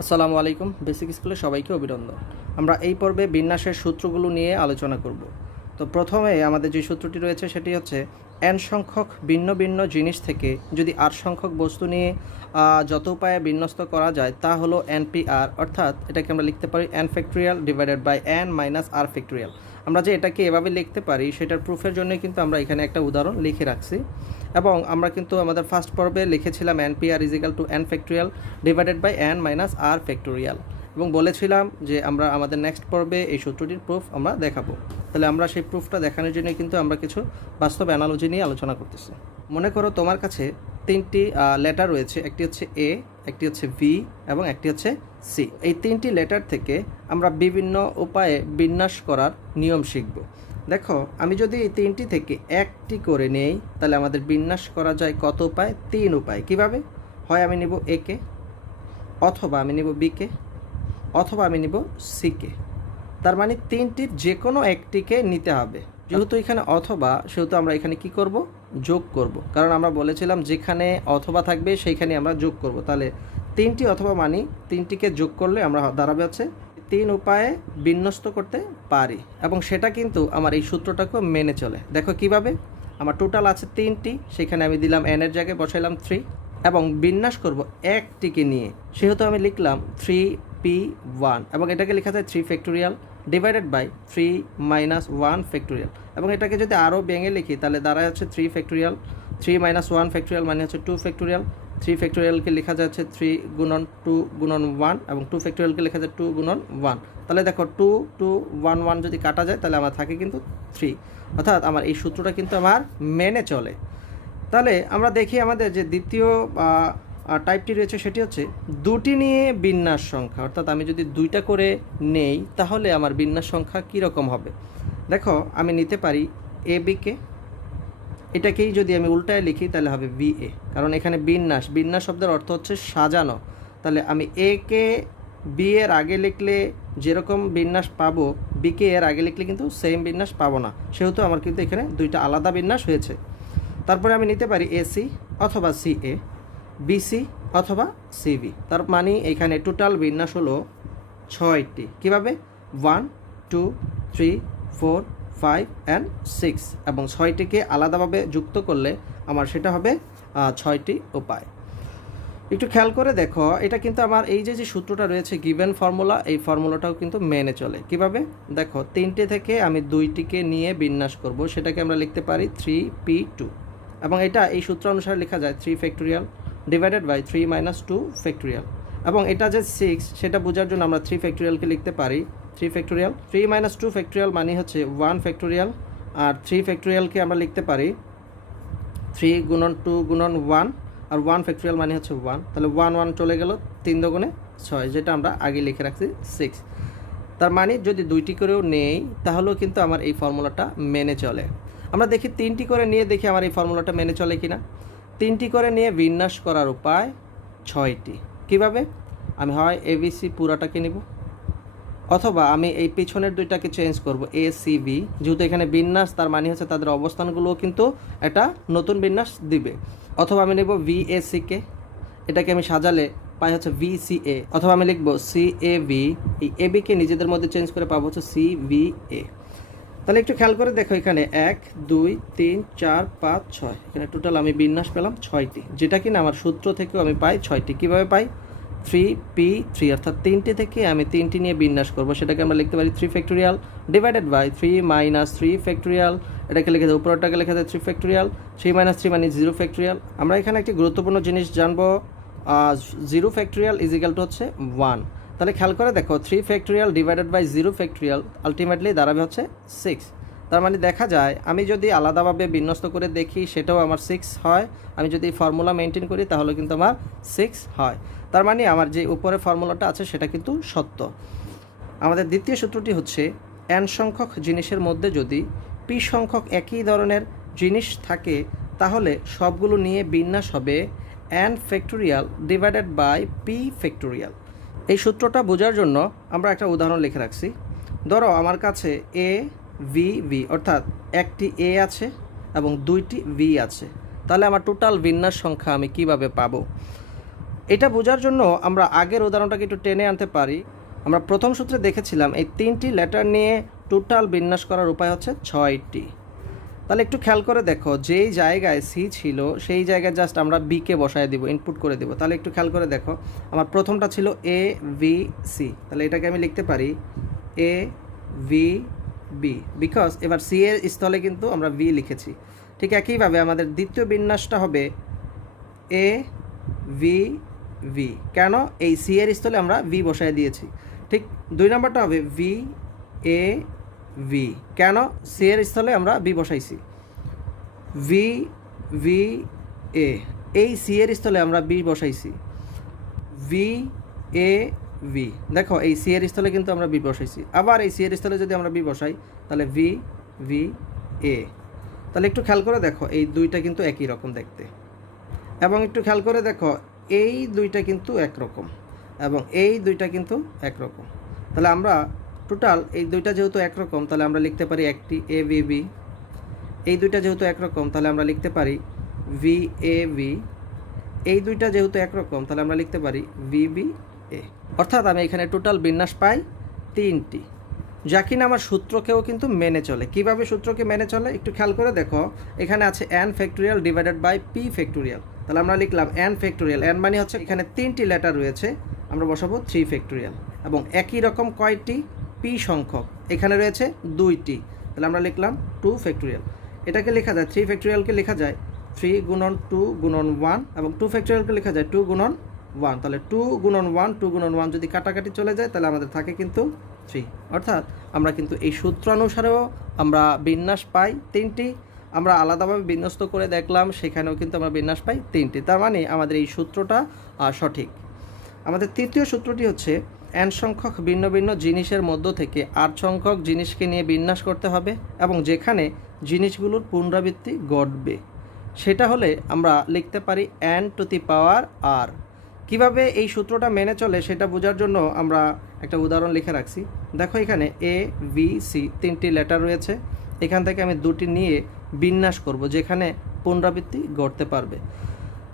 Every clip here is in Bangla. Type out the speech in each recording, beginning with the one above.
আসসালামু আলাইকুম। বেসিক স্কুলে সবাইকে অভিনন্দন। আমরা এই পর্বে বিন্যাসের সূত্রগুলো নিয়ে আলোচনা করব। তো প্রথমে আমাদের যে সূত্রটি রয়েছে সেটি হচ্ছে n সংখ্যক ভিন্ন ভিন্ন জিনিস থেকে যদি r সংখ্যক বস্তু নিয়ে যত উপায়ে বিন্যস্ত করা যায় তা হলো npr, অর্থাৎ এটাকে আমরা লিখতে পারি n factorial divided by n minus r factorial. আমরা যে এটাকে এভাবে লিখতে পারি সেটার প্রুফের জন্য কিন্তু আমরা এখানে একটা উদাহরণ লিখে রাখছি, এবং আমরা কিন্তু আমাদের ফার্স্ট পর্বে লিখেছিলাম npr is equal to n factorial divided by n minus r factorial, এবং বলেছিলাম যে আমরা আমাদের নেক্সট পর্বে এই সূত্রটির প্রুফ আমরা দেখাবো। তাহলে আমরা সেই প্রুফটা দেখানোর জন্য কিন্তু আমরা কিছু বাস্তব অ্যানালজি নিয়ে আলোচনা করতেছি। মনে করো তোমার কাছে তিনটি লেটার রয়েছে, একটি হচ্ছে এ, একটি হচ্ছে ভি এবং একটি হচ্ছে সি। এই তিনটি লেটার থেকে আমরা বিভিন্ন উপায়ে বিন্যাস করার নিয়ম শিখব। দেখো, আমি যদি এই তিনটি থেকে একটি করে নেই তাহলে আমাদের বিন্যাস করা যায় কত উপায়? 3 উপায়। কিভাবে? হয় আমি নিব এ কে, অথবা আমি নিব বি কে, অথবা আমি নিব সি কে। তার মানে তিনটির যে কোনো একটিকে নিতে হবে। যেহেতু এখানে অথবা, সেহেতু আমরা এখানে কি করব? যোগ করব, কারণ আমরা বলেছিলাম যেখানে অথবা থাকবে সেইখানে আমরা যোগ করব। তাহলে তিনটি অথবা মানি তিনটিকে যোগ করলে আমরা দাঁড়াবে হচ্ছে 3 উপায়ে বিন্যস্ত করতে পারি, এবং সেটা কিন্তু আমার এই সূত্রটাকে মেনে চলে। দেখো কিভাবে, আমার টোটাল আছে 3টি, সেখানে আমি দিলাম n এর জায়গায় বসাইলাম 3, এবং বিন্যাস করব একটিকে নিয়ে, সেহেতু আমি লিখলাম 3p1, এবং এটাকে লেখা যায় 3 factorial divided by 3 minus 1 factorial, এবং এটাকে যদি আরও ভেঙে লিখি তাহলে দাঁড়ায় হচ্ছে 3 ফ্যাক্টোরিয়াল, 3 মাইনাস 1 ফ্যাক্টোরিয়াল মানে হচ্ছে 2 ফ্যাক্টোরিয়াল। 3 ফ্যাক্টোরিয়ালকে লেখা যাচ্ছে 3 গুণন 2 গুণন 1, এবং 2 ফ্যাক্টোরিয়ালকে লেখা যায় 2 গুণন 1। তাহলে দেখো 2 2 1 1 যদি কাটা যায় তাহলে আমার থাকে কিন্তু 3, অর্থাৎ আমার এই সূত্রটা কিন্তু আমার মেনে চলে। তাহলে আমরা দেখি আমাদের যে দ্বিতীয় টাইপটি রয়েছে সেটি হচ্ছে দুটি নিয়ে বিন্যাস সংখ্যা, অর্থাৎ আমি যদি দুইটা করে নেই তাহলে আমার বিন্যাস সংখ্যা কীরকম হবে। দেখো, আমি নিতে পারি এ বিকে, এটাকেই যদি আমি উল্টায় লিখি তাহলে হবে ভি এ, কারণ এখানে বিন্যাস, বিন্যাস শব্দের অর্থ হচ্ছে সাজানো। তাহলে আমি এ কে বি এর আগে লিখলে যেরকম বিন্যাস পাবো, বিকে এর আগে লিখলে কিন্তু সেম বিন্যাস পাবো না, সেহেতু আমার কিন্তু এখানে দুইটা আলাদা বিন্যাস হয়েছে। তারপরে আমি নিতে পারি এসি অথবা সি এ, বিসি অথবা সিবি। তার মানে এখানে টোটাল বিন্যাস হলো 6টি। কীভাবে? 1 2 3 4 5 অ্যান্ড 6, এবং 6টিকে আলাদাভাবে যুক্ত করলে আমার সেটা হবে 6টি উপায়। একটু খেয়াল করে দেখো, এটা কিন্তু আমার এই যে সূত্রটা রয়েছে গিভেন ফর্মুলা, এই ফর্মুলাটাও কিন্তু মেনে চলে। কিভাবে? দেখো, 3টে থেকে আমি 2টিকে নিয়ে বিন্যাস করব, সেটাকে আমরা লিখতে পারি 3p2, এবং এটা এই সূত্র অনুসারে লেখা যায় 3 factorial divided by 3 minus 2 factorial, এবং এটা যে 6 সেটা বোঝার জন্য আমরা 3 ফ্যাক্টোরিয়ালকে লিখতে পারি 3 ফ্যাক্টোরিয়াল, 3 মাইনাস 2 ফ্যাক্টোরিয়াল মানে হচ্ছে 1 ফ্যাক্টোরিয়াল, আর 3 ফ্যাক্টোরিয়ালকে আমরা লিখতে পারি 3 গুণন 2 গুণন 1, আর 1 ফ্যাক্টোরিয়াল মানে হচ্ছে 1। তাহলে 1 1 চলে গেল, 3 দুগুণে 6, যেটা আমরা আগে লিখে রাখছি 6। তার মানে যদি 2টি করেও নেই তাহলেও কিন্তু আমার এই ফর্মুলাটা মেনে চলে। আমরা দেখি 3টি করে নিয়ে দেখি আমার এই ফর্মুলাটা মেনে চলে কিনা। 3টি করে নিয়ে বিন্যাস করার উপায় 6টি। কিভাবে? আমি হয় এবিসি পুরাটাকে নিব, অথবা আমি এই পিছনের দুইটাকে চেঞ্জ করব এ সি বি, যেহেতু এখানে বিন্যাস তার মানে হচ্ছে তাদের অবস্থানগুলোও কিন্তু একটা নতুন বিন্যাস দিবে। অথবা আমি নেব ভি এ সি কে, এটাকে আমি সাজালে পাই হচ্ছে ভি সি এ, অথবা আমি লিখব সি এ ভি, এই এ বিকে নিজেদের মধ্যে চেঞ্জ করে পাবো হচ্ছে সি ভি এ। তাহলে একটু খেয়াল করে দেখো, এখানে 1 2 3 4 5 6, এখানে টোটাল আমি বিন্যাস পেলাম 6টি, যেটা কিনা আমার সূত্র থেকেও আমি পাই 6টি। কীভাবে পাই? 3p3, অর্থাৎ 3টি থেকে আমি 3টি নিয়ে বিন্যাস করব, সেটাকে আমরা লিখতে পারি 3 factorial divided by 3 minus 3 factorial, এটাকে লিখে দেয় উপরটাকে লেখা যায় 3 ফ্যাক্টোরিয়াল, 3 মাইনাস 3 মানে 0 ফ্যাক্টোরিয়াল। আমরা এখানে একটি গুরুত্বপূর্ণ জিনিস জানবো, 0 ফ্যাক্টোরিয়াল ইজ ইকাল টু হচ্ছে 1। তাহলে খেয়াল করে দেখো, 3 factorial divided by 0 factorial ultimately দাঁড়াবে হচ্ছে 6। তার মানে দেখা যায় আমি যদি আলাদাভাবে বিন্যস্ত করে দেখি সেটাও আমার 6 হয়, আমি যদি ফর্মুলা মেনটেন করি তাহলে কিন্তু আমার 6 হয়। তার মানে আমার যে উপরে ফর্মুলাটা আছে সেটা কিন্তু সত্য। আমাদের দ্বিতীয় সূত্রটি হচ্ছে n সংখ্যক জিনিসের মধ্যে যদি p সংখ্যক একই ধরনের জিনিস থাকে তাহলে সবগুলো নিয়ে বিন্যাস হবে n factorial divided by p factorial. এই সূত্রটা বোঝার জন্য আমরা একটা উদাহরণ লিখে রাখছি। ধরো আমার কাছে a ভি ভি, অর্থাৎ একটি এ আছে এবং 2টি ভি আছে, তাহলে আমার টোটাল বিন্যাস সংখ্যা আমি কিভাবে পাবো? এটা বোঝার জন্য আমরা আগের উদাহরণটাকে একটু টেনে আনতে পারি। আমরা প্রথম সূত্রে দেখেছিলাম এই 3টি লেটার নিয়ে টোটাল বিন্যাস করার উপায় হচ্ছে 6টি। তাহলে একটু খেয়াল করে দেখো, যেই জায়গায় সি ছিল সেই জায়গায় জাস্ট আমরা বিকে বসায় দিব, ইনপুট করে দেব। তাহলে একটু খেয়াল করে দেখো, আমার প্রথমটা ছিল এ ভি সি, তাহলে এটাকে আমি লিখতে পারি এ ভি বি, বিকজ এবার সি এর স্থলে কিন্তু আমরা ভি লিখেছি। ঠিক একইভাবে আমাদের দ্বিতীয় বিন্যাসটা হবে এ ভি ভি, কেন এই সি এর স্থলে আমরা ভি বসায় দিয়েছি। ঠিক 2 নম্বরটা হবে ভি এ ভি, কেন সি এর স্থলে আমরা বি বসাইছি। ভি ভি এ, এই সি এর স্থলে আমরা বি বসাইছি। ভি এ ভি, দেখো এই সি এর স্থলে কিন্তু আমরা বি বসাইছি। আবার এই সি এর স্থলে যদি আমরা বি বসাই তাহলে ভি ভি এ। তাহলে একটু খেয়াল করে দেখো, এই দুইটা কিন্তু একই রকম দেখতে, এবং একটু খেয়াল করে দেখো এই দুইটা কিন্তু একরকম এবং এই দুইটা কিন্তু একরকম। তাহলে আমরা টোটাল এই দুইটা যেহেতু একরকম তাহলে আমরা লিখতে পারি একটি এ ভি বি। এই দুইটা যেহেতু একরকম তাহলে আমরা লিখতে পারি ভি এ ভি। এই দুইটা যেহেতু একরকম তাহলে আমরা লিখতে পারি ভি বি এ। অর্থাৎ আমি এখানে টোটাল বিন্যাস পাই 3টি, যা কিনা আমার সূত্রকেও কিন্তু মেনে চলে। কিভাবে সূত্রকে মেনে চলে একটু খেয়াল করে দেখো, এখানে আছে n factorial divided by p factorial. তাহলে আমরা লিখলাম n ফ্যাক্টোরিয়াল, n মানে হচ্ছে এখানে 3টি লেটার রয়েছে, আমরা বসাবো 3 ফ্যাক্টোরিয়াল, এবং একই রকম কয়টি p সংখ্যক, এখানে রয়েছে 2টি, তাহলে আমরা লিখলাম 2 ফ্যাক্টোরিয়াল। এটাকে লেখা যায় 3 ফ্যাক্টোরিয়ালকে লেখা যায় 3 গুণন 2 গুণন 1, এবং 2 ফ্যাক্টোরিয়ালকে লেখা যায় 2 গুণন 1। তাহলে 2 গুণন 1 2 গুণন 1 যদি কাটাকাটি চলে যায় তাহলে আমাদের থাকে কিন্তু 3। অর্থাৎ আমরা কিন্তু এই সূত্র অনুসারেও আমরা বিন্যাস পাই 3টি। আমরা আলাদাভাবে বিন্যস্ত করে দেখলাম, সেখানেও কিন্তু আমরা বিন্যাস পাই 3টি। তার মানে আমাদের এই সূত্রটা সঠিক। আমাদের তৃতীয় সূত্রটি হচ্ছে n সংখ্যক ভিন্ন ভিন্ন জিনিসের মধ্য থেকে 8 সংখ্যক জিনিসকে নিয়ে বিন্যাস করতে হবে, এবং যেখানে জিনিসগুলোর পুনরাবৃত্তি ঘটবে সেটা হলে আমরা লিখতে পারি n to the power r। কীভাবে এই সূত্রটা মেনে চলে সেটা বোঝার জন্য আমরা একটা উদাহরণ লিখে রাখছি। দেখো এখানে এ ভি সি 3টি লেটার রয়েছে, এখান থেকে আমি 2টি নিয়ে বিন্যাস করব যেখানে পুনরাবৃত্তি ঘটতে পারবে।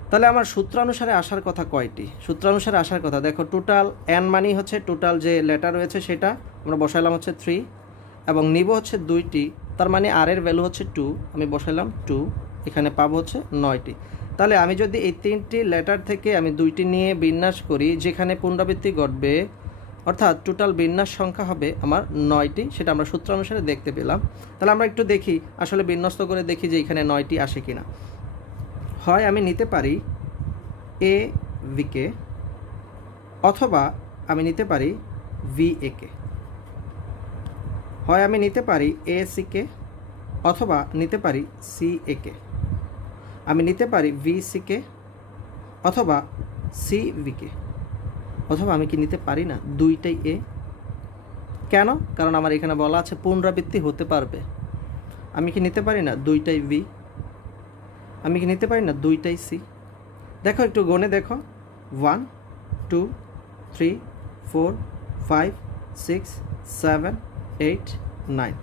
তাহলে আমার সূত্রানুসারে আসার কথা কয়টি? সূত্রানুসারে আসার কথা দেখো, টোটাল n মানি হচ্ছে টোটাল যে লেটার রয়েছে সেটা আমরা বসাইলাম হচ্ছে 3, এবং নিব হচ্ছে 2টি, তার মানে r এর ভ্যালু হচ্ছে 2, আমি বসাইলাম 2, এখানে পাবো হচ্ছে 9টি। তাহলে আমি যদি এই 3টি লেটার থেকে আমি 2টি নিয়ে বিন্যাস করি যেখানে পুনরাবৃত্তি ঘটবে, অর্থাৎ টোটাল বিন্যাস সংখ্যা হবে আমার 9টি, সেটা আমরা সূত্রানুসারে দেখতে পেলাম। তাহলে আমরা একটু দেখি, আসলে বিন্যস্ত করে দেখি যে এখানে 9টি আসে কিনা। হয় আমি নিতে পারি এ ভিকে, অথবা আমি নিতে পারি ভি একে। হয় আমি নিতে পারি এ সিকে, অথবা নিতে পারি সি একে। আমি নিতে পারি ভি সিকে, অথবা সি ভিকে, অথবা আমি কি নিতে পারি না 2টাই এ? কেন? কারণ আমার এখানে বলা আছে পুনরাবৃত্তি হতে পারবে। আমি কি নিতে পারি না 2টাই ভি? আমি কি নিতে পারি না 2টাই সি? দেখো একটু গণে দেখো, 1 2 3 4 5 6 7 8 9।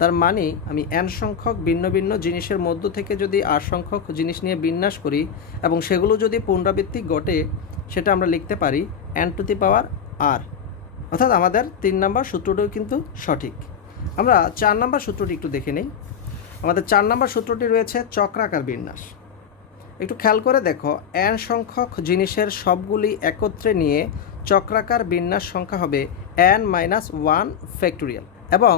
তার মানে আমি n সংখ্যক ভিন্ন ভিন্ন জিনিসের মধ্য থেকে যদি 8 সংখ্যক জিনিস নিয়ে বিন্যাস করি এবং সেগুলো যদি পুনরাবৃত্তি ঘটে, সেটা আমরা লিখতে পারি n to the power r। অর্থাৎ আমাদের 3 নম্বর সূত্রটিও কিন্তু সঠিক। আমরা 4 নম্বর সূত্রটি একটু দেখে নেই। আমাদের 4 নম্বর সূত্রটি রয়েছে চক্রাকার বিন্যাস। একটু খেয়াল করে দেখো, n সংখ্যক জিনিসের সবগুলি একত্রে নিয়ে চক্রাকার বিন্যাস সংখ্যা হবে n-1 ফ্যাক্টোরিয়াল, এবং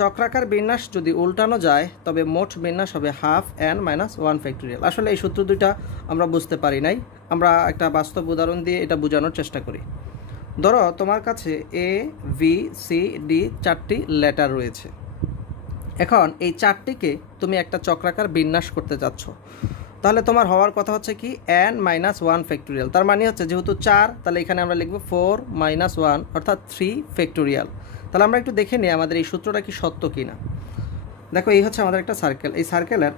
চক্রাকার বিন্যাস যদি উল্টানো যায় তবে মোট বিন্যাস হবে হাফ n-1 ফ্যাক্টোরিয়াল। আসলে এই সূত্র দুইটা আমরা বুঝতে পারি নাই, আমরা একটা বাস্তব উদাহরণ দিয়ে এটা বোঝানোর চেষ্টা করি। ধরো তোমার কাছে এ ভি সি ডি 4টি লেটার রয়েছে। এখন এই 4টিকে তুমি একটা চক্রাকার বিন্যাস করতে যাচ্ছ, তাহলে তোমার হওয়ার কথা হচ্ছে কি n-1 ফ্যাক্টোরিয়াল। তার মানে হচ্ছে যেহেতু 4, তাহলে এখানে আমরা লিখব 4-1 অর্থাৎ 3 ফ্যাক্টোরিয়াল। তাহলে আমরা একটু দেখে নিই আমাদের এই সূত্রটা কি সত্য কি না। দেখো এই হচ্ছে আমাদের একটা সার্কেল, এই সার্কেলের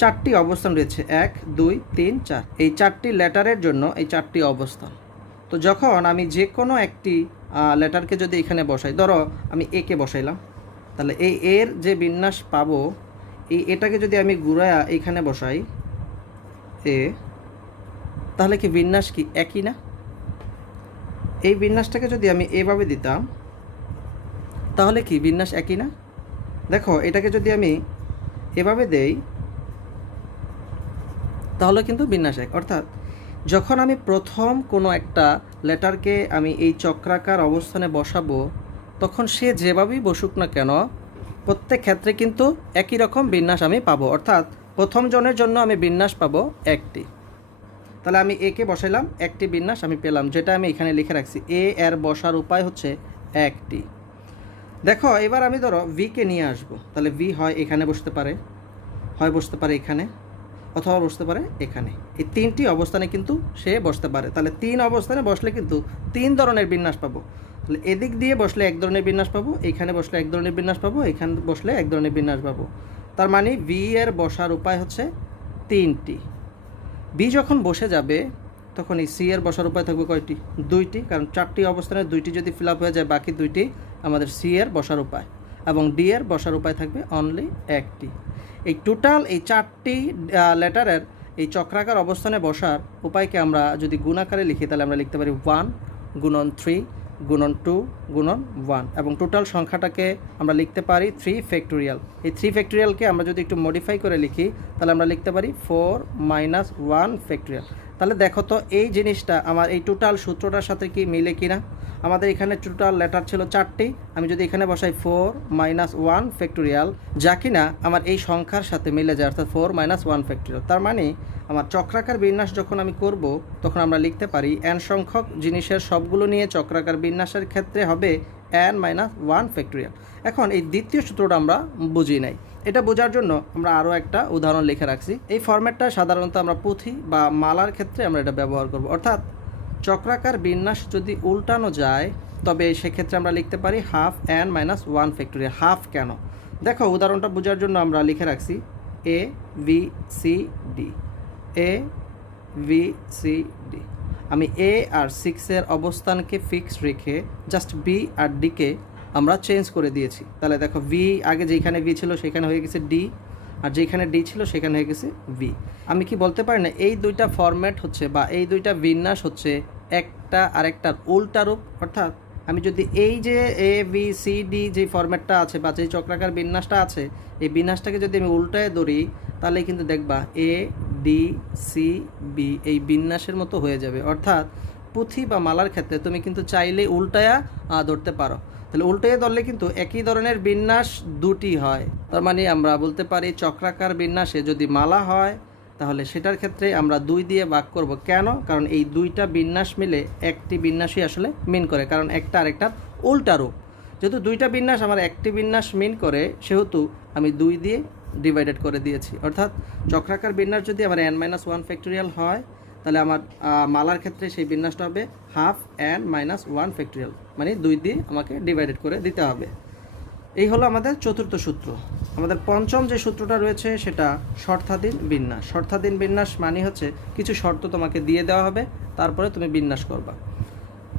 4টি অবস্থান রয়েছে 1 2 3 4, এই 4টি লেটারের জন্য এই 4টি অবস্থান। তো যখন আমি যে কোনো একটি লেটারকে যদি এখানে বসাই, ধরো আমি এ কে বসাইলাম, তাহলে এই এর যে বিন্যাস পাবো, এটাকে যদি আমি ঘুরায়া এইখানে বসাই এ, তাহলে কি বিন্যাস কি একই না? এই বিন্যাসটাকে যদি আমি এভাবে দিতাম তাহলে কি বিন্যাস একই না? দেখো এটাকে যদি আমি এভাবে দেই তাহলে কিন্তু বিন্যাস এক। অর্থাৎ যখন আমি প্রথম কোনো একটা লেটারকে আমি এই চক্রাকার অবস্থানে বসাবো তখন সে যেভাবেই বসুক না কেন প্রত্যেক ক্ষেত্রে কিন্তু একই রকম বিন্যাস আমি পাবো। অর্থাৎ প্রথম জনের জন্য আমি বিন্যাস পাবো একটি। তাহলে আমি একে বসাইলাম, একটি বিন্যাস আমি পেলাম, যেটা আমি এখানে লিখে রাখছি। এ এর বসার উপায় হচ্ছে একটি। দেখো এবার আমি ধরো ভিকে নিয়ে আসবো, তাহলে ভি হয় এখানে বসতে পারে, হয় বসতে পারে এখানে, অথবা বসতে পারে এখানে। এই তিনটি অবস্থানে কিন্তু সে বসতে পারে। তাহলে তিন অবস্থানে বসলে কিন্তু তিন ধরনের বিন্যাস পাবো। তাহলে এদিক দিয়ে বসলে এক ধরনের বিন্যাস পাবো, এখানে বসলে এক ধরনের বিন্যাস পাবো, এখানে বসলে এক ধরনের বিন্যাস পাবো। তার মানে ভি এর বসার উপায় হচ্ছে তিনটি। বি যখন বসে যাবে তখন এই সি এর বসার উপায় থাকবে কয়টি? দুইটি, কারণ চারটি অবস্থানে দুইটি যদি ফিল আপ হয়ে যায় বাকি দুইটি আমাদের সি এর বসার উপায়, এবং ডি এর বসার উপায় থাকবে অনলি একটি। এই টোটাল এই চারটি লেটারের এই চক্রাকার অবস্থানে বসার উপায়কে আমরা যদি গুণাকারে লিখি তাহলে আমরা লিখতে পারি 1 গুণন 3 গুণন 2 গুণন 1, এবং টোটাল সংখ্যাটাকে আমরা লিখতে পারি 3 ফ্যাক্টোরিয়াল। এই 3 ফ্যাক্টোরিয়ালকে আমরা যদি একটু মডিফাই করে লিখি তাহলে আমরা লিখতে পারি 4 মাইনাস 1 ফ্যাক্টোরিয়াল। তাহলে দেখো তো এই জিনিসটা আমার এই টোটাল সূত্রটার সাথে কি মিলে কিনা? আমাদের এখানে টোটাল লেটার ছিল চারটি, আমি যদি এখানে বসাই 4 মাইনাস 1 ফ্যাক্টোরিয়াল, যা কিনা আমার এই সংখ্যার সাথে মিলে যায়, অর্থাৎ 4 মাইনাস 1 ফ্যাক্টোরিয়াল। তার মানে আমার চক্রাকার বিন্যাস যখন আমি করব তখন আমরা লিখতে পারি n সংখ্যক জিনিসের সবগুলো নিয়ে চক্রাকার বিন্যাসের ক্ষেত্রে হবে n মাইনাস 1 ফ্যাক্টোরিয়াল। এখন এই দ্বিতীয় সূত্রটা আমরা বুঝি নাই, এটা বোঝার জন্য আমরা আরও একটা উদাহরণ লিখে রাখছি। এই ফরম্যাটটা সাধারণত আমরা পুঁথি বা মালার ক্ষেত্রে আমরা এটা ব্যবহার করব। অর্থাৎ চক্রাকার বিন্যাস যদি উল্টানো যায় তবে সেক্ষেত্রে আমরা লিখতে পারি half n minus 1 factorial. Half কেন? দেখো উদাহরণটা বোঝার জন্য আমরা লিখে রাখছি A V C D, A V C D. আমি এ আর 6-এর অবস্থানকে ফিক্স রেখে জাস্ট বি আর ডিকে আমরা চেঞ্জ করে দিয়েছি। তাহলে দেখো ভি আগে যেখানে ভি ছিল সেখানে হয়ে গেছে ডি, আর যেখানে ডি ছিল সেখানে হয়ে গেছে ভি। আমি কি বলতে পারি না এই দুইটা ফরম্যাট হচ্ছে বা এই দুইটা বিন্যাস হচ্ছে একটা আরেকটার উল্টা রূপ? অর্থাৎ আমি যদি এই যে এ বি সি ডি যে ফরম্যাটটা আছে বা যে চক্রাকার বিন্যাসটা আছে এই বিন্যাসটাকে যদি আমি উল্টায় ধরি তাহলে কিন্তু দেখবা এ ডি সি বি এই বিন্যাসের মতো হয়ে যাবে। অর্থাৎ পুঁথি বা মালার ক্ষেত্রে তুমি কিন্তু চাইলে উল্টায়া ধরতে পারো। তাহলে উল্টায় ধরলে কিন্তু একই ধরনের বিন্যাস দুটি হয়। তার মানে আমরা বলতে পারি চক্রাকার বিন্যাসে যদি মালা হয় তাহলে সেটার ক্ষেত্রে আমরা 2 দিয়ে ভাগ করব। কেন? কারণ এই দুইটা বিন্যাস মিলে একটি বিন্যাসই আসলে মিন করে, কারণ একটা আরেকটার উল্টা রূপ। যেহেতু দুইটা বিন্যাস আমার একটি বিন্যাস মিন করে সেহেতু আমি 2 দিয়ে ডিভাইডেড করে দিয়েছি। অর্থাৎ চক্রাকার বিন্যাস যদি আমার n-1 ফ্যাক্টোরিয়াল হয় তাহলে আমার মালার ক্ষেত্রে সেই বিন্যাসটা হবে হাফ n-1 ফ্যাক্টোরিয়াল, মানে 2 দিয়ে আমাকে ডিভাইডেড করে দিতে হবে। এই হলো আমাদের চতুর্থ সূত্র। আমাদের পঞ্চম যে সূত্রটা রয়েছে সেটা শর্তাধীন বিন্যাস। শর্তাধীন বিন্যাস মানে হচ্ছে কিছু শর্ত তোমাকে দিয়ে দেওয়া হবে, তারপরে তুমি বিন্যাস করবা।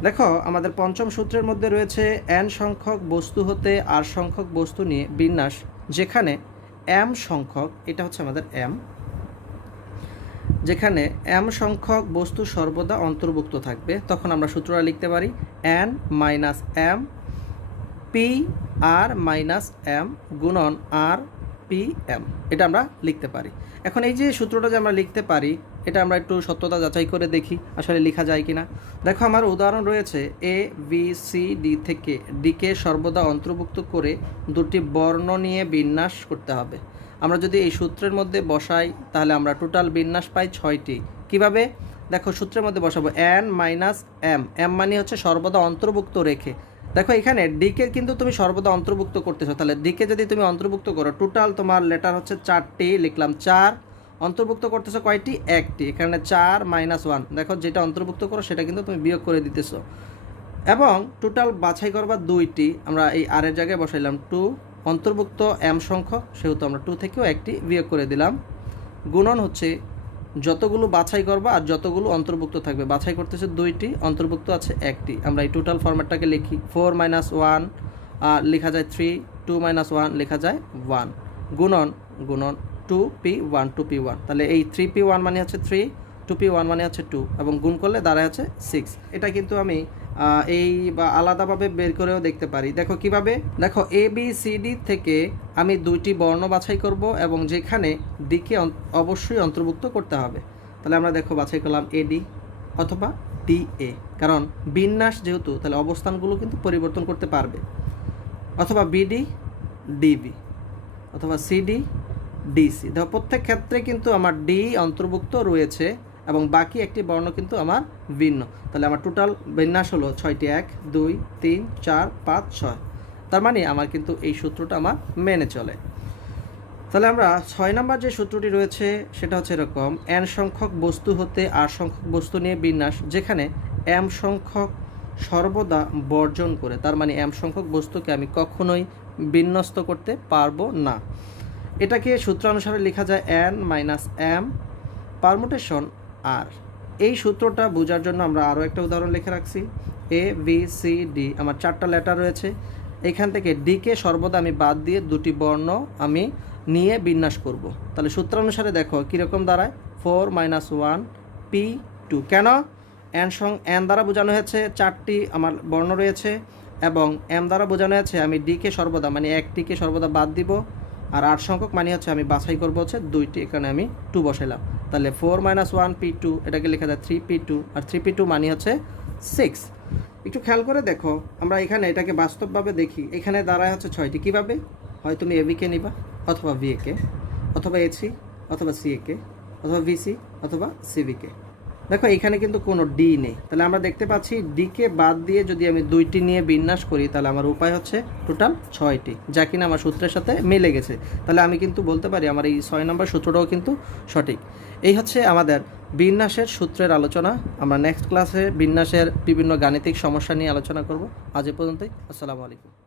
দেখো আমাদের পঞ্চম সূত্রের মধ্যে রয়েছে n সংখ্যক বস্তু হতে r সংখ্যক বস্তু নিয়ে বিন্যাস, যেখানে m সংখ্যক, এটা হচ্ছে আমাদের m, যেখানে m সংখ্যক বস্তু সর্বদা অন্তর্ভুক্ত থাকবে তখন আমরা সূত্রটা লিখতে পারি n minus m P R minus M গুণন আর পি এম, এটা আমরা লিখতে পারি। এখন এই যে সূত্রটা যে আমরা লিখতে পারি এটা আমরা একটু সত্যতা যাচাই করে দেখি আসলে লেখা যায় কিনা। দেখো আমার উদাহরণ রয়েছে এ বি সি ডি থেকে ডিকে সর্বদা অন্তর্ভুক্ত করে দুটি বর্ণ নিয়ে বিন্যাস করতে হবে। আমরা যদি এই সূত্রের মধ্যে বসাই তাহলে আমরা টোটাল বিন্যাস পাই 6টি। কিভাবে? দেখো সূত্রের মধ্যে বসাবো n মাইনাস এম, এম মানে হচ্ছে সর্বদা অন্তর্ভুক্ত রেখে। দেখো এখানে ডিকে কিন্তু তুমি সর্বদা অন্তর্ভুক্ত করতেছো, তাহলে ডিকে যদি তুমি অন্তর্ভুক্ত করো টোটাল তোমার লেটার হচ্ছে 4টি, লিখলাম 4, অন্তর্ভুক্ত করতেছো কয়টি? একটি। এখানে 4 মাইনাস 1, দেখো যেটা অন্তর্ভুক্ত করো সেটা কিন্তু তুমি বিয়োগ করে দিতেছো, এবং টোটাল বাছাই করবা 2টি। আমরা এই আর এর জায়গায় বসাইলাম 2, অন্তর্ভুক্ত m সংখ্যক সেহেতু আমরা 2 থেকেও একটি বিয়োগ করে দিলাম, গুণন হচ্ছে যতগুলো বাছাই করবা আর যতগুলো অন্তর্ভুক্ত থাকবে। বাছাই করতেছে 2টি, অন্তর্ভুক্ত আছে একটি। আমরা এই টোটাল ফরম্যাটটাকে লিখি 4 মাইনাস 1 লেখা যায় 3, 2 মাইনাস 1 লেখা যায় 1, গুণন 2p1 2p1। তাহলে এই 3p1 মানে হচ্ছে 3, 2p1 মানে হচ্ছে 2 এবং গুণ করলে দাঁড়ায় হচ্ছে 6। এটা কিন্তু আমি এই বা আলাদাভাবে বের করেও দেখতে পারি। দেখো কিভাবে, দেখো এ বি সি ডি থেকে আমি দুইটি বর্ণ বাছাই করব এবং যেখানে ডিকে অবশ্যই অন্তর্ভুক্ত করতে হবে। তাহলে আমরা দেখো বাছাই করলাম এডি অথবা ডিএ, কারণ বিন্যাস যেহেতু, তাহলে অবস্থানগুলো কিন্তু পরিবর্তন করতে পারবে, অথবা বিডি ডিবি অথবা সিডি ডিসি। দেখো প্রত্যেক ক্ষেত্রে কিন্তু আমার ডি অন্তর্ভুক্ত রয়েছে এবং বাকি একটি বর্ণ কিন্তু আমার ভিন্ন। তাহলে আমার টোটাল বিন্যাস হলো 6টি, 1 2 3 4 5 6। তার মানে আমার কিন্তু এই সূত্রটা আমার মেনে চলে। তাহলে আমরা 6 নম্বর যে সূত্রটি রয়েছে সেটা হচ্ছে এরকম, n সংখ্যক বস্তু হতে r সংখ্যক বস্তু নিয়ে বিন্যাস যেখানে m সংখ্যক সর্বদা বর্জন করে। তার মানে m সংখ্যক বস্তুকে আমি কখনোই বিন্যস্ত করতে পারবো না। এটাকে সূত্রানুসারে লেখা যায় n - m পারমুটেশন r। এই সূত্রটা বোঝার জন্য আমরা আরও একটা উদাহরণ লিখে রাখছি। এ বি সি ডি আমার 4টা লেটার রয়েছে, এখান থেকে ডিকে সর্বদা আমি বাদ দিয়ে দুটি বর্ণ আমি নিয়ে বিন্যাস করব। তাহলে সূত্রানুসারে দেখো কীরকম দাঁড়ায়, 4 - 1 p2। কেন? n দ্বারা বোঝানো হয়েছে 4টি আমার বর্ণ রয়েছে এবং m দ্বারা বোঝানো হয়েছে আমি ডিকে সর্বদা মানে একটিকে সর্বদা বাদ দিব, আর 8 সংখ্যক মানে হচ্ছে আমি বাছাই করবো হচ্ছে 2টি, এখানে আমি 2 বসাইলাম। তাহলে 4 - 1 p2, এটাকে লেখা যায় 3p2, আর 3p2 মানে হচ্ছে 6। একটু খেয়াল করে দেখো, আমরা এখানে এটাকে বাস্তবভাবে দেখি, এখানে দাঁড়ায় হচ্ছে 6টি। কীভাবে? হয় তুমি এবিকে নিবা অথবা ভিএকে অথবা এসি অথবা সিএকে অথবা ভিসি অথবা সিভিকে। দেখো এখানে কিন্তু কোনো ডি নেই, তাহলে আমরা দেখতে পাচ্ছি ডিকে বাদ দিয়ে যদি আমি 2টি নিয়ে বিন্যাস করি তাহলে আমার উপায় হচ্ছে টোটাল 6টি, যা কিনা আমার সূত্রের সাথে মিলে গেছে। তাহলে আমি কিন্তু বলতে পারি আমার এই 6 নম্বর সূত্রটাও কিন্তু সঠিক। এই হচ্ছে আমাদের বিন্যাসের সূত্রের আলোচনা। আমরা নেক্সট ক্লাসে বিন্যাসের বিভিন্ন গাণিতিক সমস্যা নিয়ে আলোচনা করব। আজ এ পর্যন্তই। আসসালামু আলাইকুম।